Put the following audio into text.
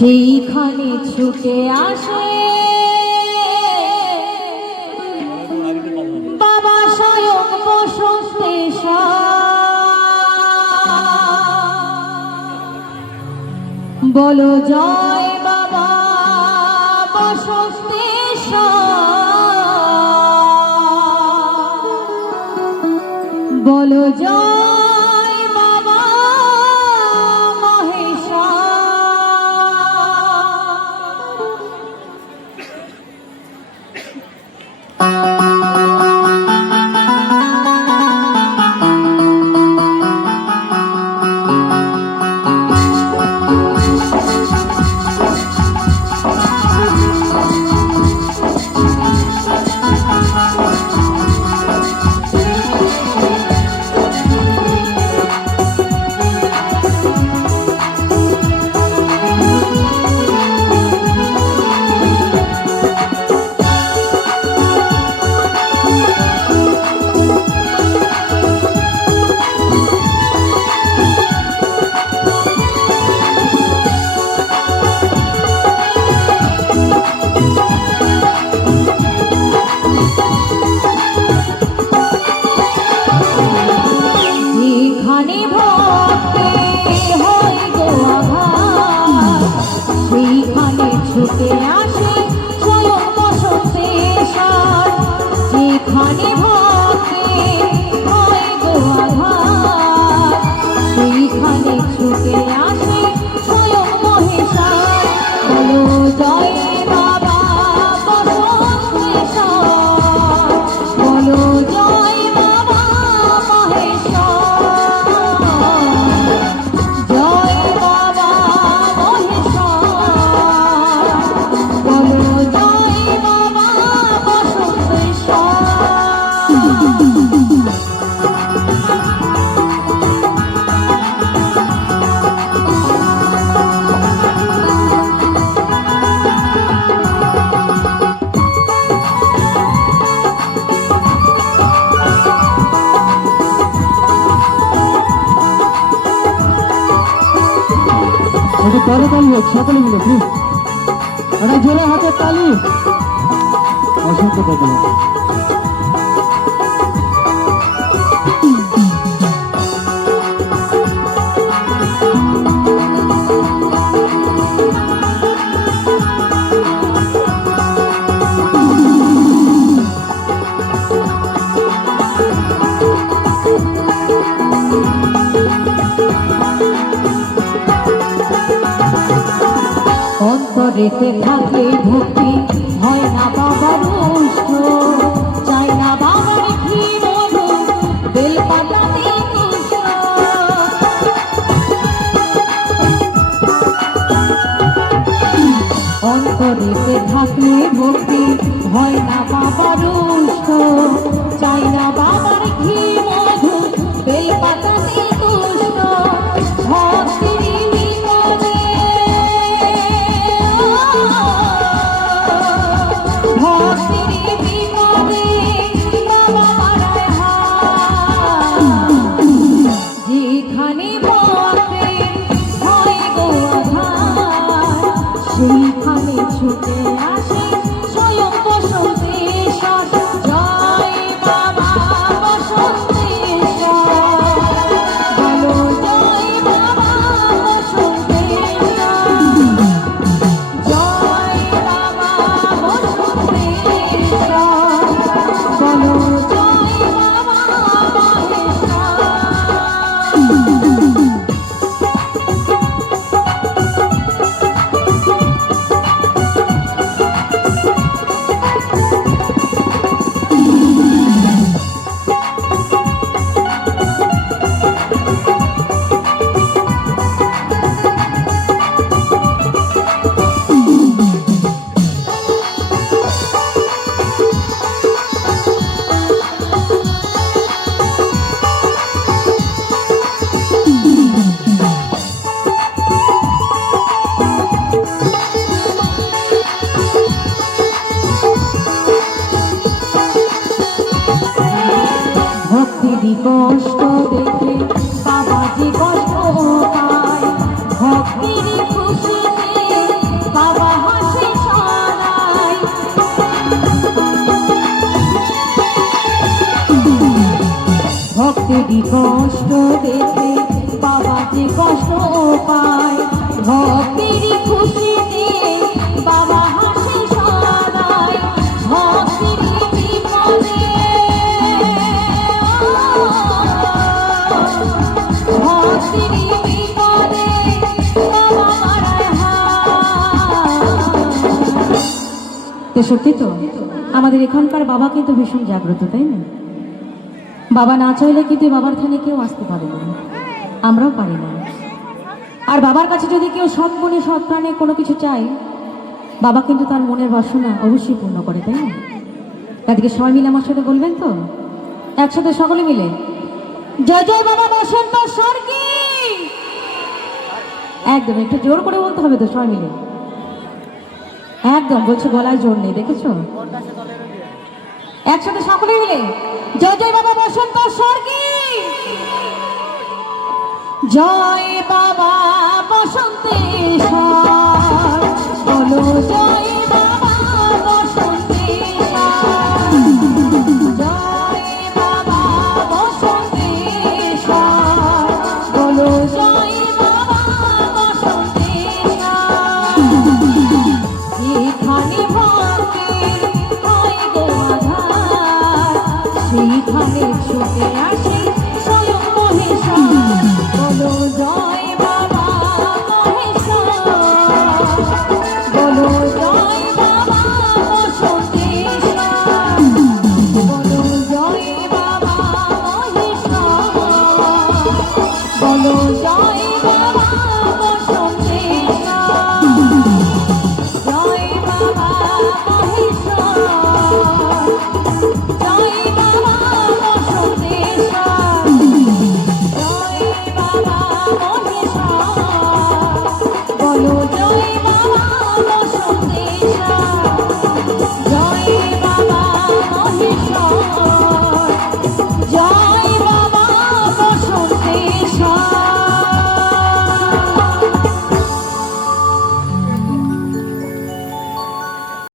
সেইখানে ছুটে আসে বাবা স্বয়ং বসন্তেশ্বর। বলো জয় বাবা বসন্তেশ্বর, বলো জয় বাবা মহেশ্বর। ছুটে আসে স্বয়ং বসন্তেশ্বর, যেখানে ভক্তে হয় গো আধার, সেইখানে ছুটে আসে স্বয়ং মহেশ্বর। বলো জয় বাবা বসন্তেশ্বর, বলো জয় বাবা মহেশ্বর, জয় বাবা তালি তালি হোক সকলে মিলে প্লিজ, একটা জোরে হাতের তালি। অসংখ্য ধন্যবাদ। অন্তরেতে থাকে ভক্তি, হয় না বাবার রুষ্ট, চাই না বাবার ঘি মধু বেলপাতাতে তুষ্ট। অন্তরেতে থাকলে ভক্তি, হয় না বাবার রুষ্ট, চাই না বাবার ঘি মধু বেলপাতাতে তুষ্ট। ভক্তির যেখানে ভক্তে হয় গো আধার, সেইখানে ছুটে আসে স্বয়ং বসন্তেশ্বর। জয় বাবা বসন্তেশ্বর, বলো কষ্ট দেখে বাবা যে কষ্ট পায়, ভক্তের খুশি দিয়ে বাবা হাসি সদায়, ভক্তের বিপদে ভক্তের বিপদে বাবা মারায় হাত। তো সত্যি তো আমাদের এখানকার বাবা কিন্তু ভীষণ জাগ্রত, তাই না? বাবা না চাইলে কিন্তু বাবার থানে কেউ আসতে পারে না, আমরাও পারি না। আর বাবার কাছে যদি কেউ সৎ মনে সৎ প্রাণে কোনো কিছু চায়, বাবা কিন্তু তার মনের বাসনা অবশ্যই পূর্ণ করে, তাই না? তাদেরকে সবাই মিলে আমার সাথে বলবেন তো, একসাথে সকলে মিলে জয় জয় বাবা বসন্ত স্বর্গী। একদম একটু জোর করে বলতে হবে তো সবাই মিলে, একদম বলছে গলায় জোর নেই, দেখেছো? একসাথে সকলে মিলে জয় জয় বাবা বসন্ত স্বর্গী। জয় বাবা বসন্তেশ্বর, বলো জয় বাবা বসন্তেশ্বর, জয় বাবা বসন্তেশ্বর, বলো জয় বাবা বসন্তেশ্বর। যেখানে ভক্তের হয় গো আধার, সেইখানে ছুটে আসে স্বয়ং মহেশ্বর, বলো জয় বাবা মহেশ্বর, বলো জয় বাবা বসন্তেশ্বর, বলো জয় বাবা মহেশ্বর, বলো জয় বাবা বসন্তেশ্বর, জয় বাবা মহেশ্বর, জয় বাবা